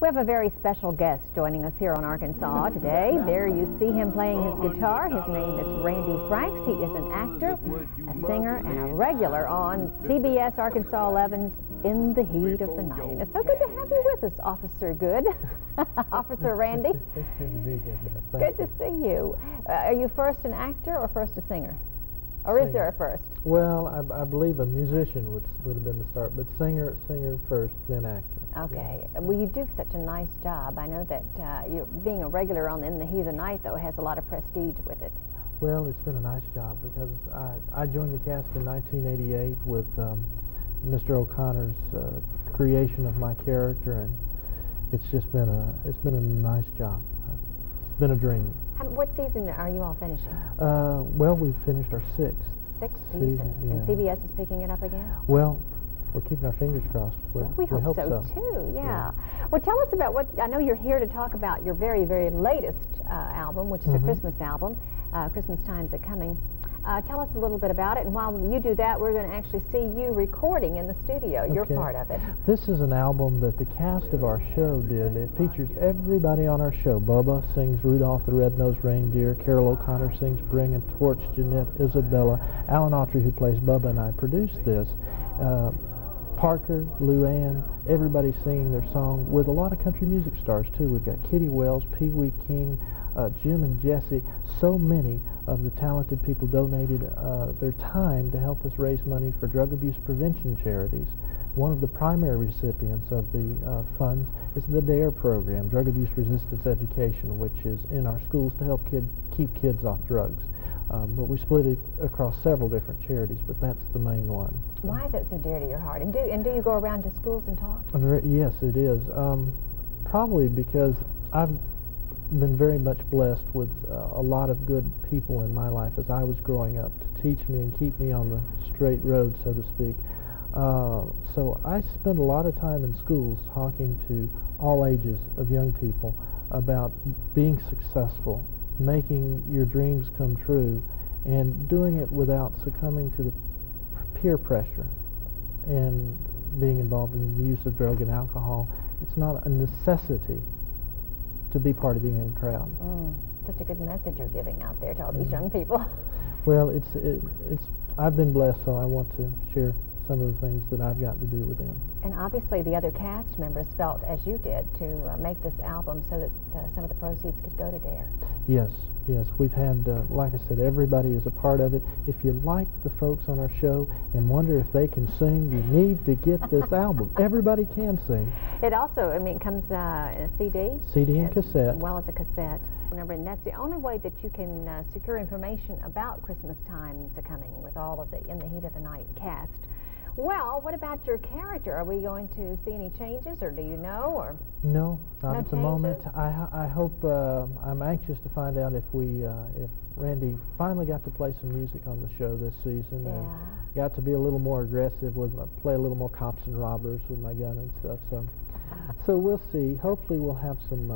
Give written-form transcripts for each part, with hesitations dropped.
We have a very special guest joining us here on Arkansas today. There you see him playing his guitar. His name is Randy Franks. He is an actor, a singer, and a regular on CBS Arkansas 11's In the Heat of the Night. And it's so good to have you with us, Officer Goode. Officer Randy. It's good to be here. Good to see you. Are you first an actor or first a singer? Or is there a first? Well, I believe a musician would have been the start, but singer first, then actor. Okay. Yeah. Well, you do such a nice job. I know that you being a regular on In the Heat of the Night, though, has a lot of prestige with it. Well, it's been a nice job because I joined the cast in 1988 with Mr. O'Connor's creation of my character, and it's just been a nice job. It's been a dream. What season are you all finishing? Well, we've finished our sixth season. Yeah. And CBS is picking it up again? Well, we're keeping our fingers crossed. We hope so too, yeah. Well, tell us about I know you're here to talk about your very, very latest album, which is a Christmas album, Christmas Time's a Coming. Tell us a little bit about it, and while you do that, we're going to actually see you recording in the studio. You're part of it. This is an album that the cast of our show did. It features everybody on our show. Bubba sings Rudolph the Red-Nosed Reindeer. Carol O'Connor sings Bring a Torch. Jeanette Isabella. Alan Autry, who plays Bubba, and I produced this. Parker, Luann, everybody singing their song with a lot of country music stars, too. We've got Kitty Wells, Pee Wee King, Jim and Jesse. So many of the talented people donated their time to help us raise money for drug abuse prevention charities. One of the primary recipients of the funds is the DARE program, Drug Abuse Resistance Education, which is in our schools to help keep kids off drugs. But we split it across several different charities, but that's the main one. So. Why is that so dear to your heart? And do you go around to schools and talk? Yes, it is. Probably because I've been very much blessed with a lot of good people in my life as I was growing up to teach me and keep me on the straight road, so to speak. So I spend a lot of time in schools talking to all ages of young people about being successful, making your dreams come true, and doing it without succumbing to the peer pressure and being involved in the use of drug and alcohol. It's not a necessity to be part of the in crowd. Such a good message you're giving out there to all these young people. Well, I've been blessed, so I want to share some of the things that I've gotten to do with them. And obviously the other cast members felt as you did to make this album so that some of the proceeds could go to DARE. Yes, we've had, like I said, everybody is a part of it. If you like the folks on our show and wonder if they can sing, you need to get this album. Everybody can sing. It also, it comes in a CD. CD and cassette. Well, as a cassette. And that's the only way that you can secure information about Christmas Time's a Coming with all of the In the Heat of the Night cast. Well, what about your character? Are we going to see any changes, or do you know, or no, not no at the moment. I hope. I'm anxious to find out if Randy finally got to play some music on the show this season, and got to be a little more aggressive with play a little more cops and robbers with my gun and stuff. So we'll see. Hopefully, we'll have some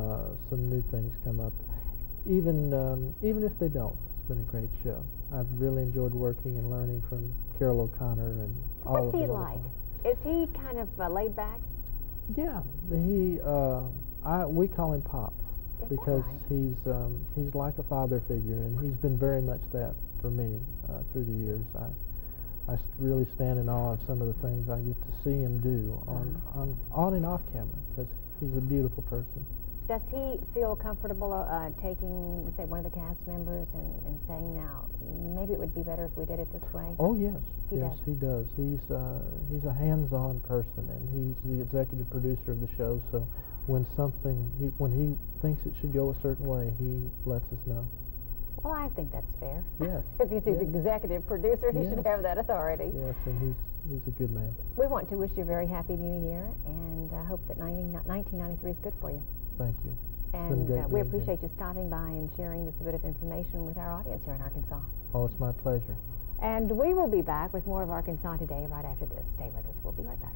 new things come up. Even if they don't, it's been a great show. I've really enjoyed working and learning from Carol O'Connor and all of them. What's he like? Is he kind of laid back? Yeah, we call him Pops because he's like a father figure, and he's been very much that for me through the years. I really stand in awe of some of the things I get to see him do on and off camera because he's a beautiful person. Does he feel comfortable taking, say, one of the cast members and saying, now, maybe it would be better if we did it this way? Oh, yes. He does. He's a hands-on person, and he's the executive producer of the show, so when he thinks it should go a certain way, he lets us know. Well, I think that's fair. Yes. If he's the executive producer, he should have that authority. Yes, and he's a good man. We want to wish you a very happy New Year, and hope that 1993 is good for you. Thank you. And we appreciate you stopping by and sharing this bit of information with our audience here in Arkansas. Oh, it's my pleasure. And we will be back with more of Arkansas Today right after this. Stay with us. We'll be right back.